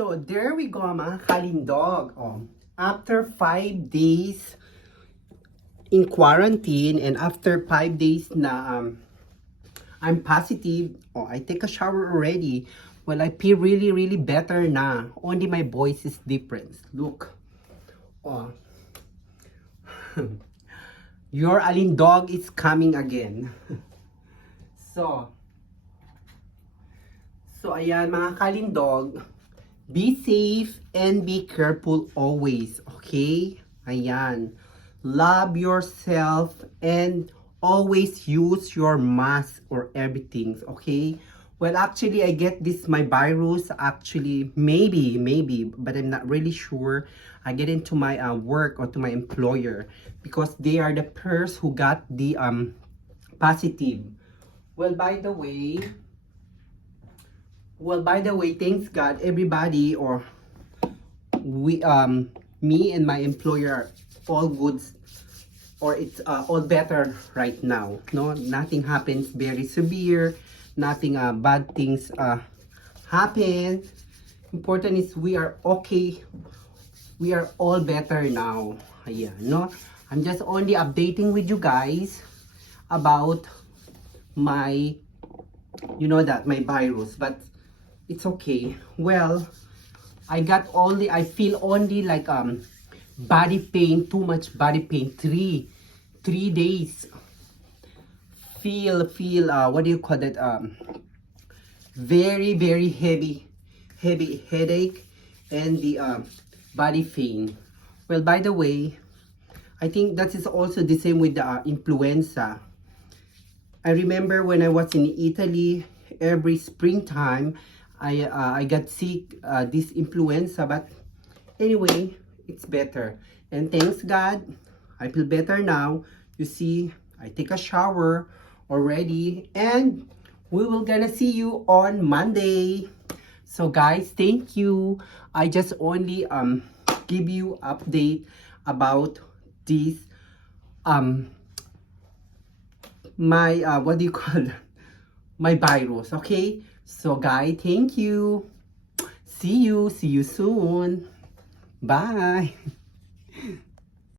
So, there we go mga kalindog. Oh, after 5 days in quarantine and after 5 days na I'm positive, I take a shower already. Well, I feel really, really better na. Only my voice is different. Look. Oh. Your alindog is coming again. So ayan mga kalindog. Be safe and be careful always, okay? Ayan. Love yourself and always use your mask or everything, okay? Well, actually, I get this, my virus, actually, maybe, but I'm not really sure. I get into my work or to my employer because they are the first who got the positive. Well, by the way, thanks God, everybody or we me and my employer are all good, or it's all better right now. No, nothing happens very severe, nothing bad things happen. Important is we are okay. We are all better now. Ayan, no? I'm just only updating with you guys about my, my virus, but it's okay. Well, I feel only like body pain, too much body pain, three days. Feel what do you call that? Very heavy headache and the body pain. Well, by the way, I think that is also the same with the influenza. I remember when I was in Italy, every springtime, I got sick, this influenza, but anyway, it's better. And thanks God, I feel better now. You see, I take a shower already, and we will gonna see you on Monday. So guys, thank you. I just only give you update about this my what do you call it? My virus, okay? So guys, thank you. See you soon. Bye.